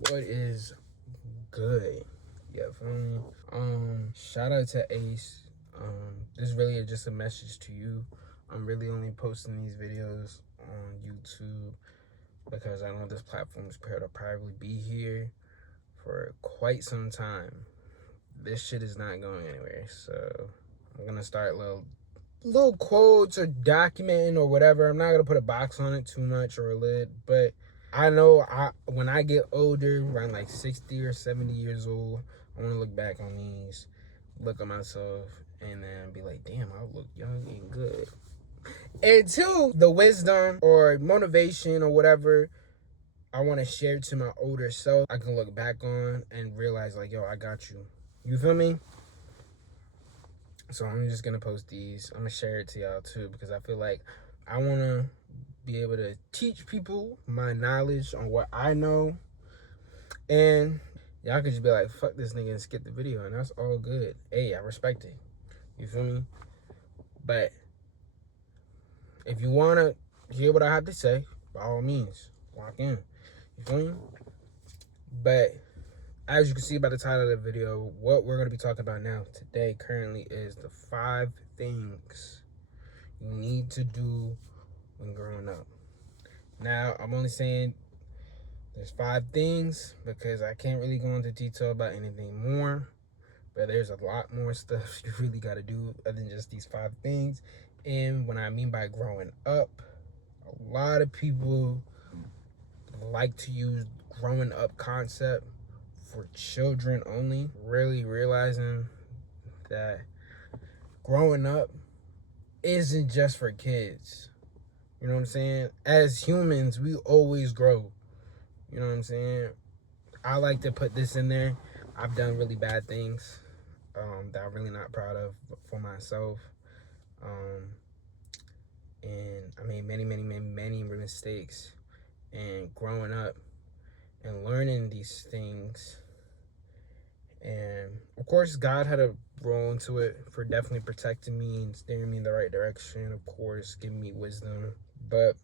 What is good? Yeah, feel me? Shout out to Ace. This really is just a message to you. I'm really only posting these videos on YouTube because I know this platform is prepared to probably be here for quite some time. This shit is not going anywhere, so I'm gonna start little quotes or documenting or whatever. I'm not gonna put a box on it too much or a lid, but I know when I get older, around like 60 or 70 years old, I want to look back on these, look at myself, and then be like, damn, I look young and good. And two, the wisdom or motivation or whatever I want to share to my older self, I can look back on and realize like, yo, I got you. You feel me? So I'm just gonna post these. I'm gonna share it to y'all too because I feel like I wanna be able to teach people my knowledge on what I know, and y'all could just be like, fuck this nigga and skip the video, and that's all good. Hey, I respect it. You feel me? But if you wanna hear what I have to say, by all means, lock in. You feel me? But as you can see by the title of the video, what we're going to be talking about now today currently is the 5 things you need to do when growing up. Now, I'm only saying there's 5 things because I can't really go into detail about anything more, but there's a lot more stuff you really got to do other than just these 5 things. And what I mean by growing up, a lot of people like to use growing up concept for children only, really realizing that growing up isn't just for kids. You know what I'm saying? As humans, we always grow. You know what I'm saying? I like to put this in there. I've done really bad things that I'm really not proud of for myself. And I made many mistakes. And growing up and learning these things, and of course God had a role into it for definitely protecting me and steering me in the right direction, of course giving me wisdom, but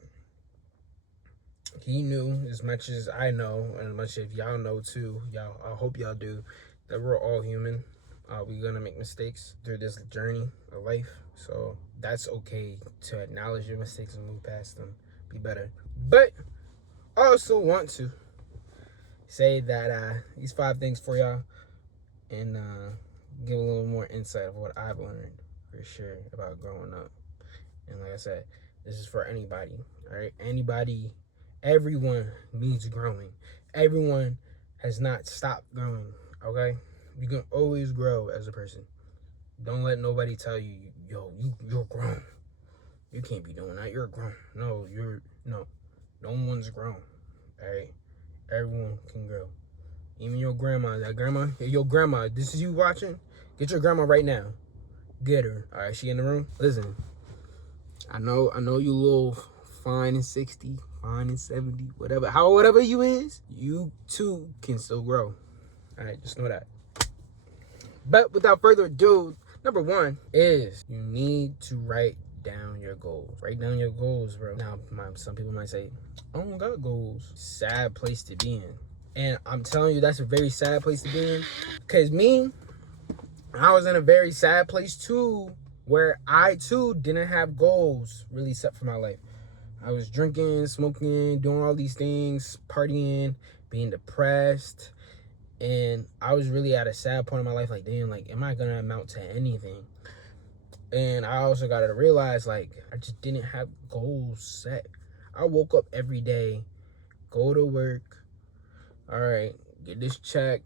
he knew as much as I know and as much as y'all know too, y'all, I hope y'all do, that we're all human. We're gonna make mistakes through this journey of life, so that's okay to acknowledge your mistakes and move past them, be better. But I also want to say that these 5 things for y'all, and give a little more insight of what I've learned for sure about growing up. And like I said, this is for anybody, all right? Anybody, everyone needs growing. Everyone has not stopped growing, okay? You can always grow as a person. Don't let nobody tell you, yo, you're grown. You can't be doing that. You're grown. No, no one's grown, all right? Everyone can grow. Even your grandma, hey, your grandma, this is you watching? Get your grandma right now. Get her. All right, she in the room? Listen, I know you little fine and 60, fine and 70, whatever you is, you too can still grow. All right, just know that. But without further ado, number 1 is you need to write down your goals. Write down your goals, bro. Now, some people might say, I don't got goals. Sad place to be in. And I'm telling you, that's a very sad place to be in. Because I was in a very sad place too, where I too didn't have goals really set for my life. I was drinking, smoking, doing all these things, partying, being depressed. And I was really at a sad point in my life, like, damn, like, am I gonna amount to anything? And I also got to realize, like, I just didn't have goals set. I woke up every day, go to work, all right, get this check.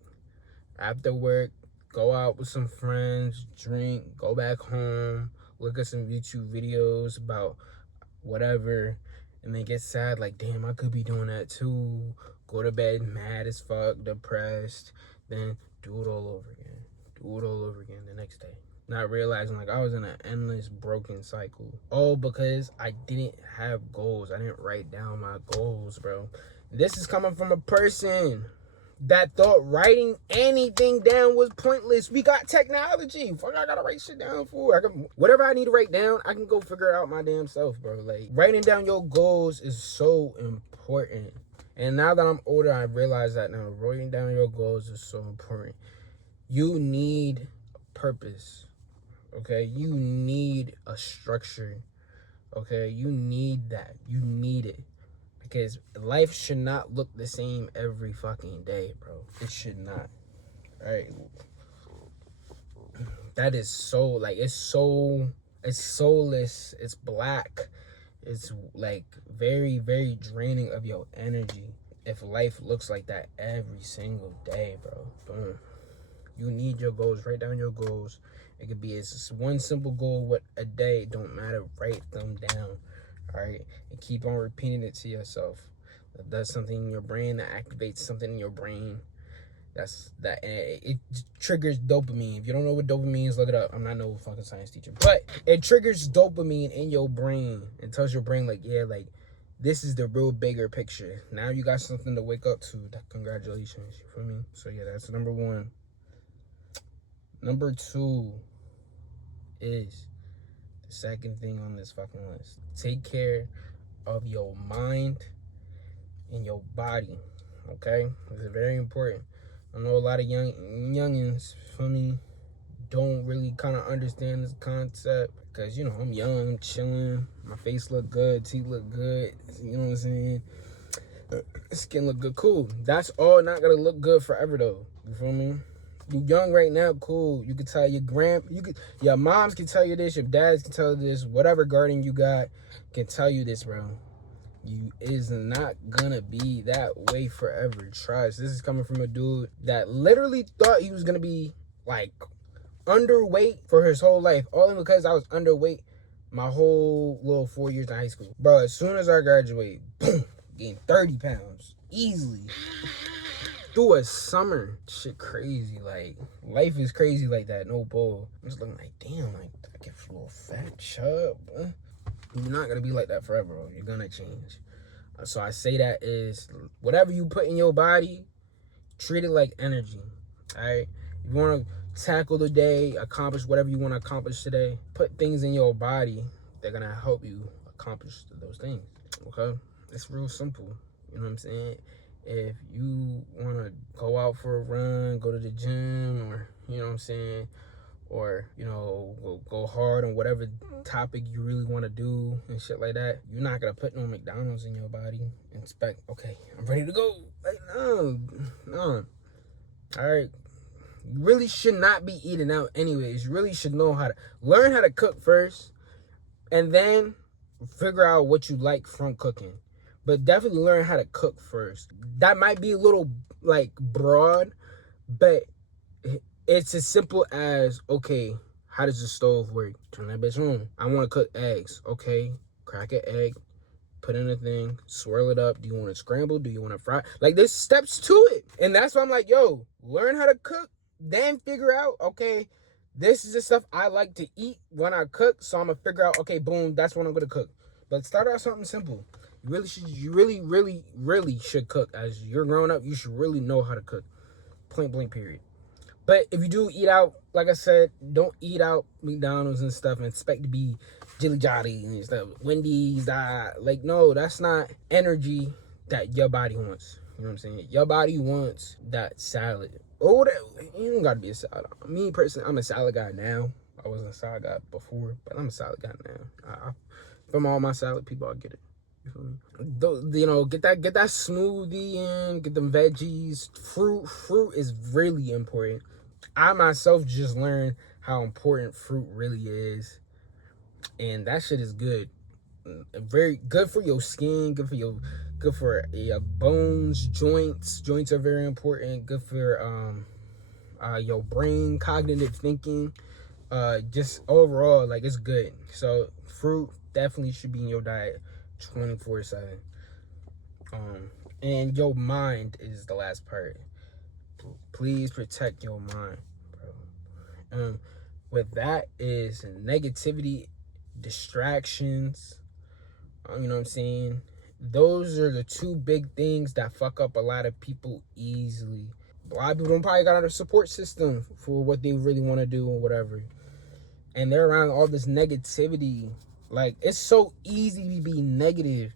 After work, go out with some friends, drink, go back home, look at some YouTube videos about whatever, and then get sad, like, damn, I could be doing that too. Go to bed mad as fuck, depressed, then do it all over again. Do it all over again the next day. Not realizing, like, I was in an endless broken cycle. All because I didn't have goals. I didn't write down my goals, bro. This is coming from a person that thought writing anything down was pointless. We got technology. Fuck, I gotta write shit down for. Whatever I need to write down, I can go figure it out my damn self, bro. Like, writing down your goals is so important. And now that I'm older, I realize that now writing down your goals is so important. You need purpose, okay? You need a structure, okay? You need that. You need it. Because life should not look the same every fucking day, bro. It should not. All right? That is so, like, it's soulless. It's black. It's, like, very, very draining of your energy if life looks like that every single day, bro. Boom. You need your goals. Write down your goals. It could be as one simple goal, what a day, don't matter. Write them down. All right, and keep on repeating it to yourself. That does something in your brain, that activates something in your brain. It triggers dopamine. If you don't know what dopamine is, look it up. I'm not no fucking science teacher, but it triggers dopamine in your brain and tells your brain, like, yeah, like, this is the real bigger picture. Now you got something to wake up to. Congratulations. You feel me? So yeah, that's number one. Number two is the second thing on this fucking list. Take care of your mind and your body, okay? This is very important. I know a lot of youngins, for me, don't really kind of understand this concept because, you know, I'm young, I'm chilling, my face look good, teeth look good, you know what I'm saying? Skin look good, cool. That's all not gonna look good forever though, you feel me? You young right now, cool. You can tell your moms can tell you this, your dads can tell you this, whatever guardian you got can tell you this, bro. You is not gonna be that way forever. Trust. This is coming from a dude that literally thought he was gonna be like underweight for his whole life. Only because I was underweight my whole little 4 years in high school. Bro, as soon as I graduate, boom, gained 30 pounds. Easily. Through a summer. Shit crazy. Like, life is crazy like that. No bull. I'm just looking like, damn, like, I get a little fat chub, bro. You're not gonna be like that forever, bro. You're gonna change. So I say that is, whatever you put in your body, treat it like energy. Alright? If you wanna tackle the day, accomplish whatever you wanna accomplish today, put things in your body that are gonna help you accomplish those things. Okay? It's real simple. You know what I'm saying? If you want to go out for a run, go to the gym, or, you know what I'm saying, or, you know, go hard on whatever topic you really want to do and shit like that, you're not going to put no McDonald's in your body and expect, okay, I'm ready to go. Like, no. All right. You really should not be eating out anyways. You really should learn how to cook first, and then figure out what you like from cooking. But definitely learn how to cook first. That might be a little, like, broad, but it's as simple as, okay, how does the stove work? Turn that bitch on. I want to cook eggs. Okay, crack an egg, put in a thing, swirl it up. Do you want it scrambled? Do you want it fried? Like, there's steps to it. And that's why I'm like, yo, learn how to cook, then figure out, okay, this is the stuff I like to eat when I cook, so I'm going to figure out, okay, boom, that's what I'm going to cook. But start out something simple. You really should cook. As you're growing up, you should really know how to cook. Point blank, period. But if you do eat out, like I said, don't eat out McDonald's and stuff and expect to be Jilly Jolly and stuff. Wendy's, like, no, that's not energy that your body wants. You know what I'm saying? Your body wants that salad. Oh, you don't gotta be a salad. Me personally, I'm a salad guy now. I wasn't a salad guy before, but I'm a salad guy now. From all my salad people, I get it. You know, get that smoothie in, get them veggies. Fruit is really important. I myself just learned how important fruit really is, and that shit is good. Very good for your skin, good for your bones, joints are very important. Good for your brain, cognitive thinking, just overall, like, it's good. So fruit definitely should be in your diet 24/7. And your mind is the last part. Please protect your mind, bro. With that is negativity, distractions. You know what I'm saying? Those are the two big things that fuck up a lot of people easily. A lot of people don't probably got a support system for what they really want to do or whatever, and they're around all this negativity. Like, it's so easy to be negative.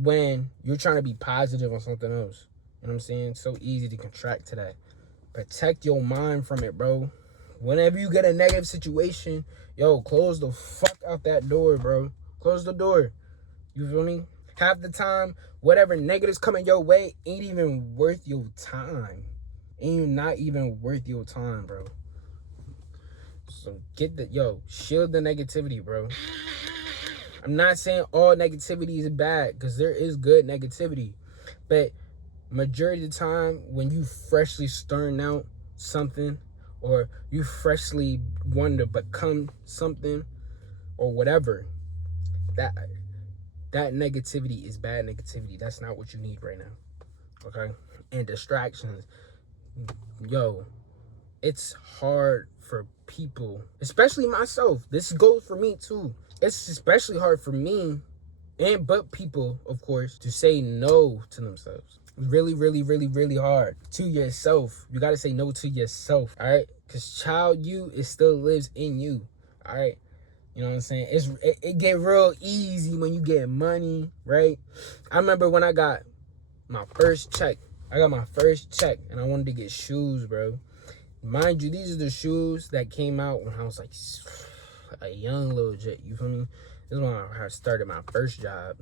when you're trying to be positive on something else. You know what I'm saying? It's so easy to contract to that. Protect your mind from it, bro. Whenever you get a negative situation, yo, close the fuck out that door, bro. Close the door. You feel me? Half the time, whatever negatives coming your way ain't even worth your time. Ain't not even worth your time, bro. So shield the negativity, bro. I'm not saying all negativity is bad, because there is good negativity. But majority of the time, when you freshly stirring out something, or you freshly want to become something, or whatever, that negativity is bad negativity. That's not what you need right now. Okay? And distractions. Yo, it's hard for people, especially myself. This goes for me too. It's especially hard for me, and but people, of course, to say no to themselves. Really, really, really, really hard. To yourself. You got to say no to yourself, all right? Because child you, it still lives in you, all right? You know what I'm saying? It get real easy when you get money, right? I remember when I got my first check. I got my first check, and I wanted to get shoes, bro. Mind you, these are the shoes that came out when I was like a young little jet. You feel me? This is when I started my first job.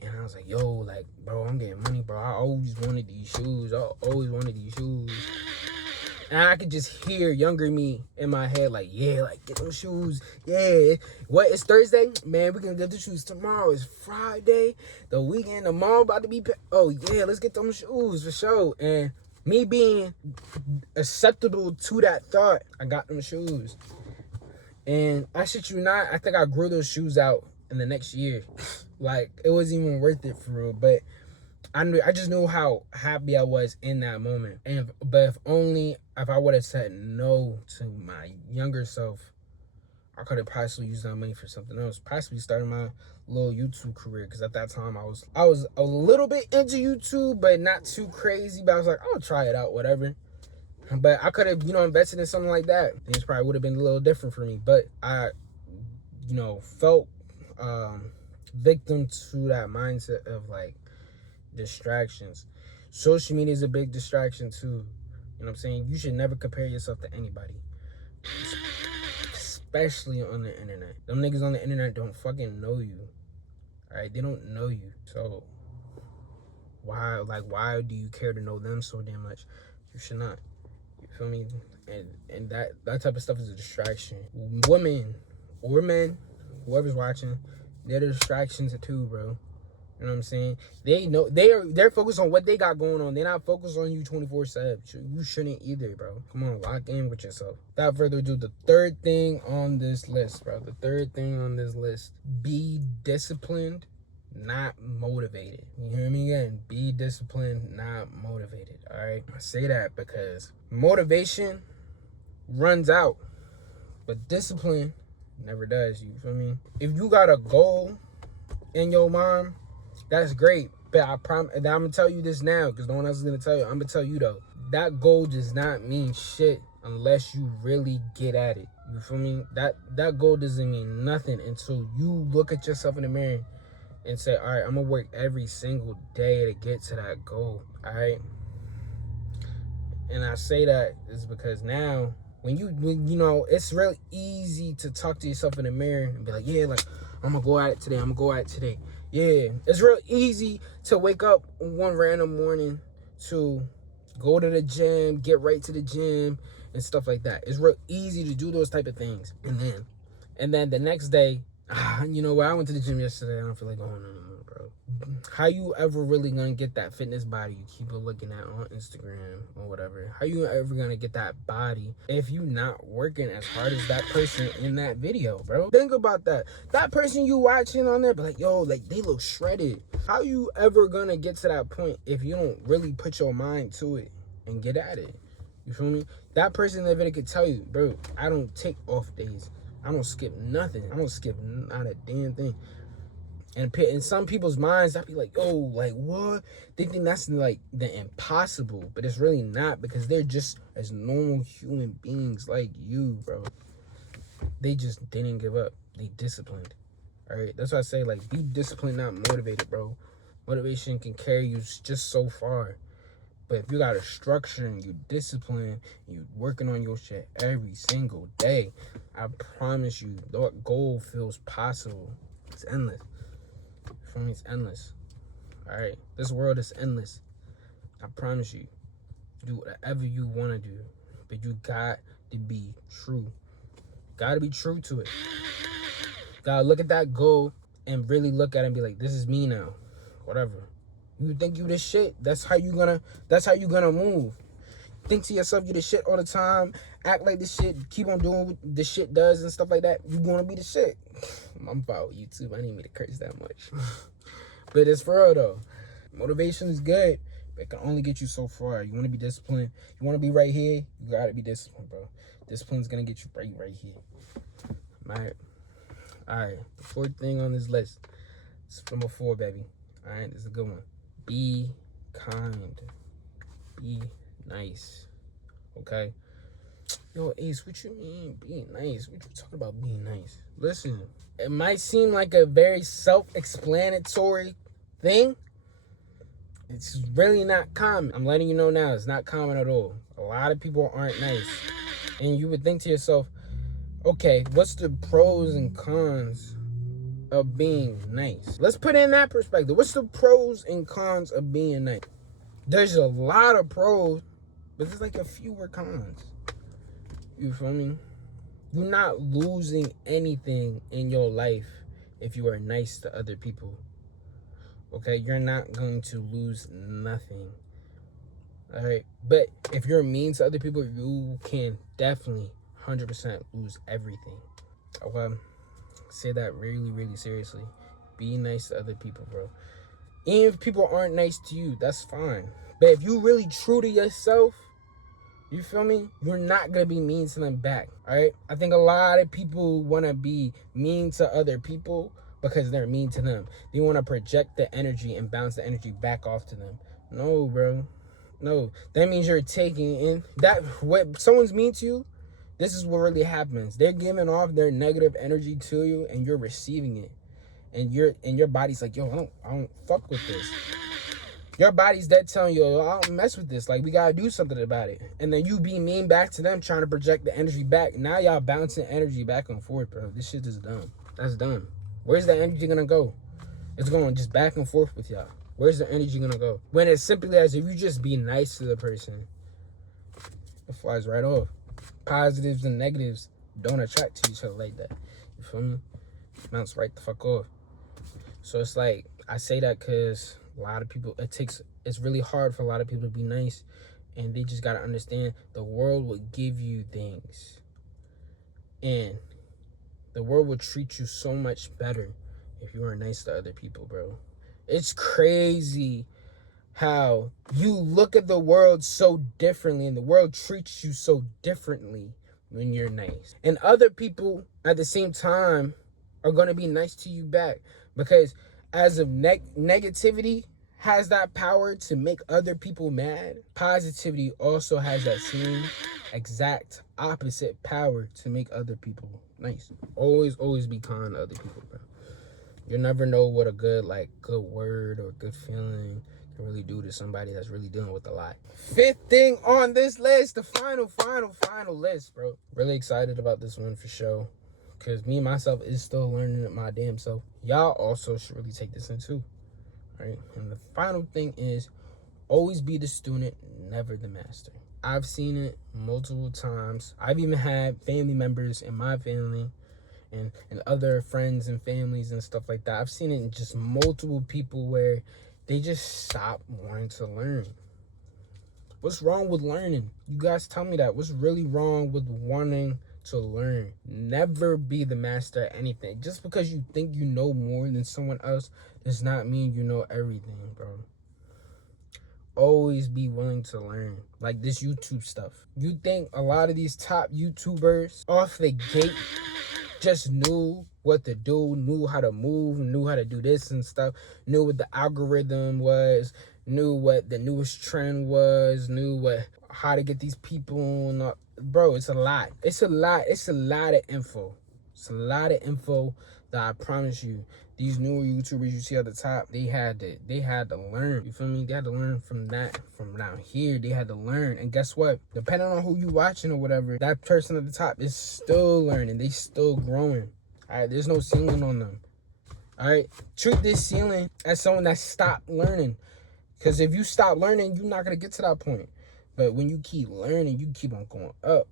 And I was like, yo, like, bro, I'm getting money, bro. I always wanted these shoes. And I could just hear younger me in my head, like, yeah, like, get them shoes. Yeah. What, it's Thursday? Man, we can get the shoes tomorrow. It's Friday. The weekend, the mall about to be oh, yeah, let's get them shoes for sure. And me being acceptable to that thought, I got them shoes. And I shit you not, I think I grew those shoes out in the next year. Like, it wasn't even worth it for real. But I just knew how happy I was in that moment. But if I would have said no to my younger self, I could have possibly used that money for something else. Possibly starting my little YouTube career. Because at that time, I was a little bit into YouTube, but not too crazy. But I was like, I'll try it out, whatever. But I could have, invested in something like that. Things probably would have been a little different for me. But I, felt victim to that mindset of, like, distractions. Social media is a big distraction, too. You know what I'm saying? You should never compare yourself to anybody. Especially on the internet. Them niggas on the internet don't fucking know you. Alright? They don't know you. So, why do you care to know them so damn much? You should not. You feel me? And that type of stuff is a distraction. Women or men, whoever's watching, they're the distractions too, bro. You know what I'm saying? They know they're focused on what they got going on. They're not focused on you 24/7. You shouldn't either, bro. Come on, lock in with yourself. Without further ado, the third thing on this list, bro. The third thing on this list: be disciplined, not motivated. You hear me again? Be disciplined, not motivated. All right. I say that because motivation runs out, but discipline never does. You feel me? If you got a goal in your mind, that's great. But I'm gonna tell you this now, because no one else is gonna tell you. I'm gonna tell you though, that goal does not mean shit unless you really get at it. You feel me? That goal doesn't mean nothing until you look at yourself in the mirror and say, all right, I'm gonna work every single day to get to that goal. All right. And I say that is because now, when it's real easy to talk to yourself in the mirror and be like, yeah, like, I'm gonna go at it today. Yeah, it's real easy to wake up one random morning to go to the gym, get right to the gym, and stuff like that. It's real easy to do those type of things. And then the next day, you know what? I went to the gym yesterday. I don't feel like going no more, bro. How you ever really gonna get that fitness body you keep looking at on Instagram or whatever? How you ever gonna get that body if you not working as hard as that person in that video, bro? Think about that. That person you watching on there, be like, yo, like, they look shredded. How you ever gonna get to that point if you don't really put your mind to it and get at it? You feel me? That person in the video could tell you, bro, I don't take off days. I don't skip nothing. I don't skip not a damn thing. And in some people's minds, I'd be like, yo, like, what? They think that's, like, the impossible. But it's really not, because they're just as normal human beings like you, bro. They just didn't give up. They disciplined. All right, that's why I say, like, be disciplined, not motivated, bro. Motivation can carry you just so far. But if you got a structure and you discipline, you working on your shit every single day, I promise you, that goal feels possible. It's endless. For me, it's endless. All right, this world is endless. I promise you. Do whatever you want to do, but you got to be true. Got to be true to it. Gotta look at that goal and really look at it and be like, this is me now. Whatever. You think you this shit, that's how you gonna move. Think to yourself you the shit all the time, act like this shit, keep on doing what the shit does and stuff like that, you gonna be the shit. I'm about YouTube, I didn't mean to curse that much. But it's for real though. Motivation is good, but it can only get you so far. You wanna be disciplined, you wanna be right here, you gotta be disciplined, bro. Discipline's gonna get you right here. Alright, the fourth thing on this list. It's number 4, baby. Alright, this is a good one. Be kind. Be nice. Okay? Yo, Ace, what you mean being nice? What you talking about being nice? Listen, it might seem like a very self-explanatory thing. It's really not common. I'm letting you know now, it's not common at all. A lot of people aren't nice. And you would think to yourself, okay, what's the pros and cons of being nice? Let's put it in that perspective. What's the pros and cons of being nice? There's a lot of pros, but there's like a fewer cons. You feel me? You're not losing anything in your life if you are nice to other people. Okay? You're not going to lose nothing. All right? But if you're mean to other people, you can definitely 100% lose everything. Okay? Say that really, really seriously. Be nice to other people, bro. Even if people aren't nice to you, that's fine. But if you really true to yourself, you feel me? You're not going to be mean to them back, all right? I think a lot of people want to be mean to other people because they're mean to them. They want to project the energy and bounce the energy back off to them. No, bro. No. That means you're taking in that when someone's mean to you, this is what really happens. They're giving off their negative energy to you and you're receiving it. And your body's like, yo, I don't fuck with this. Your body's dead telling you, I don't mess with this. Like, we gotta do something about it. And then you be mean back to them, trying to project the energy back. Now y'all bouncing energy back and forth, bro. This shit is dumb. That's dumb. Where's the energy gonna go? It's going just back and forth with y'all. Where's the energy gonna go? When it's simply as if you just be nice to the person, it flies right off. Positives and negatives don't attract to each other like that. You feel me? Bounce right the fuck off. So it's like, I say that because a lot of people, it's really hard for a lot of people to be nice, and they just got to understand the world will give you things, and the world will treat you so much better if you are nice to other people, bro. It's crazy how you look at the world so differently, and the world treats you so differently when you're nice. And other people at the same time are going to be nice to you back, because as of negativity has that power to make other people mad, positivity also has that same exact opposite power to make other people nice. Always be kind to other people, bro. You never know what a good word or good feeling can really do to somebody that's really dealing with a lot. 5th thing on this list, the final list, bro. Really excited about this one for sure, because me myself is still learning it my damn self. Y'all also should really take this in too, right? And the final thing is, always be the student, never the master. I've seen it multiple times. I've even had family members in my family and other friends and families and stuff like that. I've seen it in just multiple people where they just stop wanting to learn. What's wrong with learning? You guys tell me that. What's really wrong with wanting to learn? Never be the master at anything. Just because you think you know more than someone else does not mean you know everything, bro. Always be willing to learn. Like this YouTube stuff. You think a lot of these top YouTubers off the gate just knew what to do, knew how to move, knew how to do this and stuff, knew what the algorithm was, knew what the newest trend was, knew how to get these people on. Bro, it's a lot. It's a lot of info. It's a lot of info that I promise you, these newer YouTubers you see at the top, they had to learn. You feel me? They had to learn from down here. They had to learn. And guess what? Depending on who you watching or whatever, that person at the top is still learning. They still growing. All right, there's no ceiling on them. All right, treat this ceiling as someone that stopped learning. Because if you stop learning, you're not gonna get to that point. But when you keep learning, you keep on going up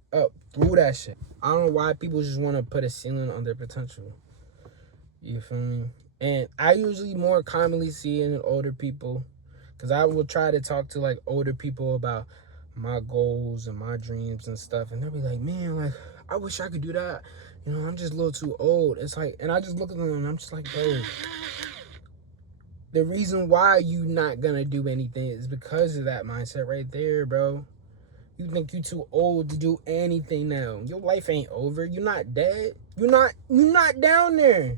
through that shit. I don't know why people just want to put a ceiling on their potential. You feel me? And I usually more commonly see it in older people, because I will try to talk to like older people about my goals and my dreams and stuff, and they'll be like, man, like, I wish I could do that. You know, I'm just a little too old. It's like, and I just look at them and I'm just like, bro, the reason why you not gonna do anything is because of that mindset right there, bro. You think you too old to do anything now. Your life ain't over. You're not dead. You're not down there.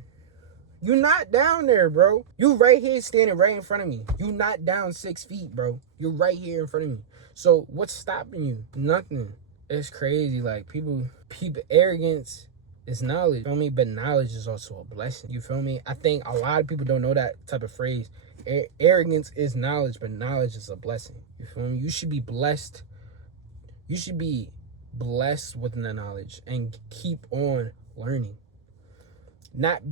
You're not down there, bro. You right here standing right in front of me. You not down 6 feet, bro. You're right here in front of me. So what's stopping you? Nothing. It's crazy. Like people arrogance is knowledge. You feel me? But knowledge is also a blessing. You feel me? I think a lot of people don't know that type of phrase. Arrogance is knowledge, but knowledge is a blessing. You feel me? You should be blessed. You should be blessed with the knowledge and keep on learning. Not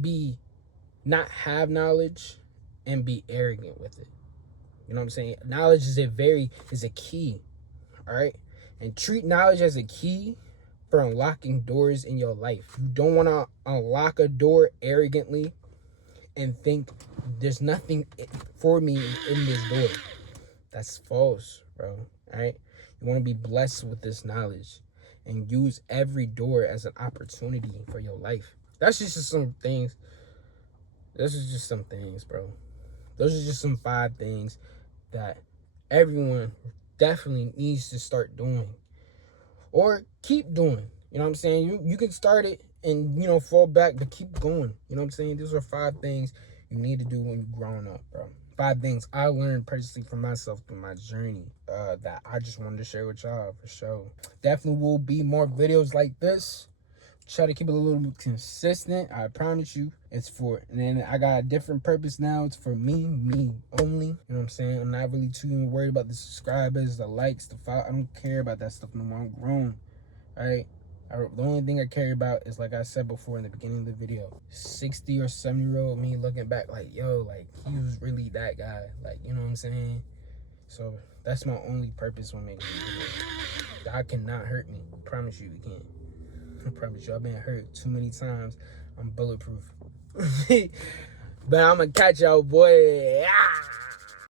have knowledge and be arrogant with it. You know what I'm saying? Knowledge is a key. All right? And treat knowledge as a key for unlocking doors in your life. You don't want to unlock a door arrogantly and think there's nothing for me in this door. That's false, bro. All right? You want to be blessed with this knowledge and use every door as an opportunity for your life. That's just some things. This is just some things, bro. Those are just some 5 things that everyone definitely needs to start doing or keep doing. You know what I'm saying? You can start it and, you know, fall back, but keep going. You know what I'm saying? These are 5 things you need to do when you're growing up, bro. 5 things I learned personally from myself through my journey that I just wanted to share with y'all for sure. Definitely will be more videos like this. Try to keep it a little consistent. I promise you. It's for, and then I got a different purpose now. It's for me only. You know what I'm saying? I'm not really too worried about the subscribers, the likes, the follow. I don't care about that stuff no more. I'm grown. All right? The only thing I care about is, like I said before in the beginning of the video, 60 or 70-year-old me looking back like, yo, like, he was really that guy. Like, you know what I'm saying? So that's my only purpose when making videos. God cannot hurt me. I promise you, he can't. I promise you, I've been hurt too many times. I'm bulletproof. But I'm gonna catch y'all, boy. Ah!